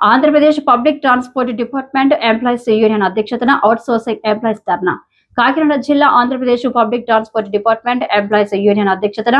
Andhra Pradesh public transport department employees union అధ్యక్షతన outsourcing employees dharna. Kakinada జిల్లా Andhra Pradesh public transport department employees union అధ్యక్షతన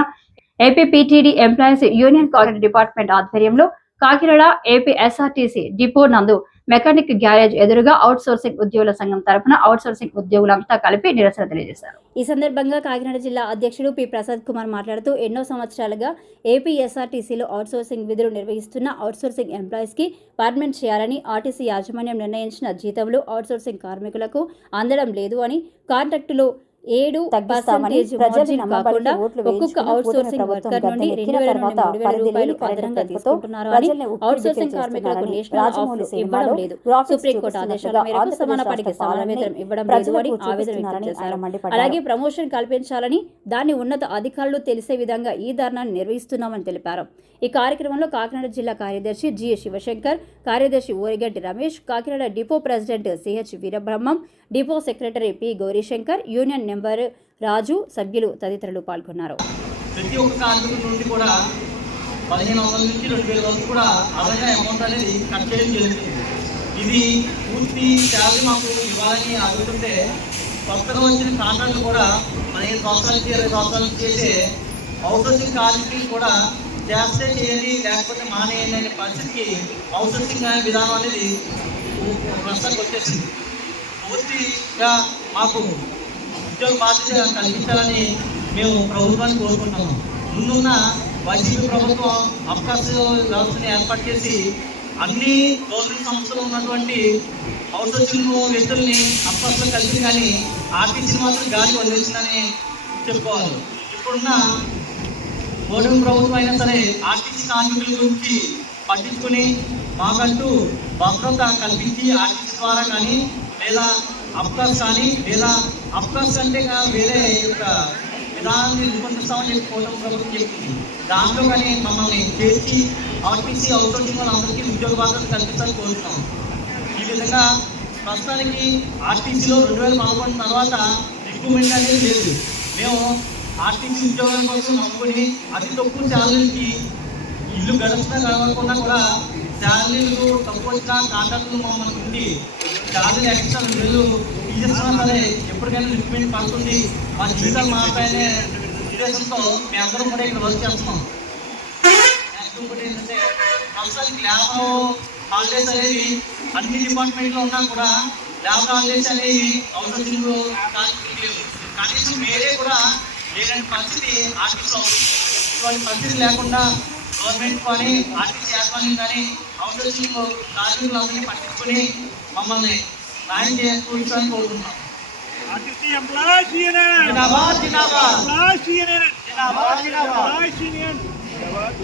APPTD employees union Kakinada department ఆధ్వర్యంలో Kakinada AP SRTC depot నందు mechanic garage ఎదురుగా outsourcing ఉద్యోగుల సంఘం తరఫున అవుట్ సోర్సింగ్ ఉద్యోగులంతా కలిపి నిరసన తెలియజేశారు. ఈ సందర్భంగా కాకినాడ జిల్లా అధ్యక్షుడు పి ప్రసాద్ కుమార్ మాట్లాడుతూ ఎన్నో సంవత్సరాలుగా ఏపీ ఎస్ఆర్టీసీలో అవుట్ సోర్సింగ్ విధులు నిర్వహిస్తున్న అవుట్ సోర్సింగ్ ఎంప్లాయీస్ కి పర్మనెంట్ చేయాలని ఆర్టీసీ యాజమాన్యం నిర్ణయించిన జీతంలో అవుట్ సోర్సింగ్ కార్మికులకు అందడం లేదు అని కాంట్రాక్టులో 7% మార్జిన్ కాకుండా ఒక్కొక్క అవుట్ సోర్సింగ్ వర్కర్ నుండి 2,000 నుండి 3,000 రూపాయలు అదనంగా తీసుకుంటున్నారు అని అవుట్ సోర్సింగ్ కార్మికులకు నేషనల్ ఆఫర్ ఇవ్వడం లేదు. సుప్రీంకోర్టు ఆదేశాల మేరకు సమాన పనికి సమాన వేతనం ఇవ్వడం లేదు అని ఆవేదన వ్యక్తం చేశారు. అలాగే ప్రమోషన్ కల్పించాలని దాన్ని ఉన్నత అధికారులు తెలిసే విధంగా ఈ ధర్నాన్ని నిర్వహిస్తున్నామని తెలిపారు. ఈ కార్యక్రమంలో కాకినాడ జిల్లా కార్యదర్శి జి శివశంకర్, కార్యదర్శి Origanti Ramesh, Kakinada depot president CH Veerabrahmam, depot secretary P Gowrishankar, union number Raju, సభ్యులు తదితరులు పాల్గొన్నారు. ప్రతి ఒక్క కార్మికుల నుండి కూడా 1,500 నుంచి 2,000 వరకు కూడా అదనంగా అమౌంట్ అనేది కట్ చేయడం జరుగుతుంది. ఇది పూర్తి శాలరీ మాకు ఇవ్వాలని అడుగుతుంటే కొత్తగా వచ్చిన కాంట్రాక్టులు కూడా 15 సంవత్సరాల నుంచి 20 సంవత్సరాల నుంచి చేసే అవుట్సోర్సింగ్ కార్మికులు కూడా చేస్తే చేయండి లేకపోతే మానేయండి అనే పరిస్థితికి అవుట్సోర్సింగ్ అనే విధానం అనేది ప్రస్తుతానికి వచ్చేసింది. పూర్తిగా మాకు ఉద్యోగ బాధ్యత కల్పించాలని మేము ప్రభుత్వాన్ని కోరుకుంటున్నాము. ముందున్న వైసీపీ ప్రభుత్వం అవకాశ వ్యవస్థని ఏర్పాటు చేసి అన్ని గవర్నమెంట్ సంస్థలు ఉన్నటువంటి అవుట్సోర్సింగ్ వ్యక్తుల్ని అవకాశం కలిసి కానీ ఆర్టీసీ మాత్రం గాలి వదిలేసిందని చెప్పుకోవాలి. ఇప్పుడున్న గవర్నమెంట్ ప్రభుత్వం అయినా సరే ఆర్టీసీ కార్మికుల గురించి పట్టించుకుని మాకంటూ భద్రత కల్పించి ఆర్టీసీ ద్వారా కానీ లేదా అఫ్కాస్ కానీ లేదా అఫ్కాస్ అంటే వేరే యొక్క విధానాన్ని రూపొందిస్తామని చెప్పి కూటమి ప్రభుత్వం చెప్తుంది. దాంట్లో కానీ మమ్మల్ని చేర్చి ఆర్టీసీ అవుట్సోర్సింగ్ వాళ్ళందరికీ ఉద్యోగ బాధ్యత కల్పించాలని కోరుతున్నాం. ఈ విధంగా ప్రస్తుతానికి ఆర్టీసీలో 2011 తర్వాత రిక్రూట్మెంట్ అనేది లేదు. మేము ఆర్టీసీ ఉద్యోగాల కోసం నమ్ముకొని అతి తక్కువ శాలరీకి ఇల్లు గడవకుండా కూడా శాలరీలు తక్కువ వచ్చిన కాంట్రాక్టులు మమ్మల్ని ఉండి శాలరీ ఎక్స్ట్రా 2,000 తీసేస్తున్నా సరే ఎప్పటికైనా రిక్రూట్మెంట్ పడుతుంది, మా జీవితాలు మారుతాయనే ఉద్దేశంతో మేమందరం కూడా ఇక్కడ వర్క్ చేస్తున్నాం. ఇంకొకటి ఏంటంటే సంవత్సరానికి లేబర్ హాలిడేస్ అనేవి అన్ని డిపార్ట్మెంట్లో ఉన్నా కూడా లేబర్ హాలిడేస్ అనేవి అవుట్సోర్సింగ్ కార్మికులు లేవు. కనీసం వేరే కూడా లేని పరిస్థితి ఆర్టీసీలో. ఇటువంటి పరిస్థితి లేకుండా గవర్నమెంట్ కానీ ఆర్టీసీ యాజమాన్యం కానీ అవుట్సోర్సింగ్ కార్మికులందరినీ పట్టించుకొని మమ్మల్ని న్యాయం చేకూర్చాలని కోరుకుంటున్నాం. ఆర్టీసీ ఎంప్లాయీస్ యూనియన్ జిందాబాద్ జిందాబాద్, ఎంప్లాయీస్ యూనియన్ జిందాబాద్ జిందాబాద్, ఎంప్లాయీస్ యూనియన్ జిందాబాద్.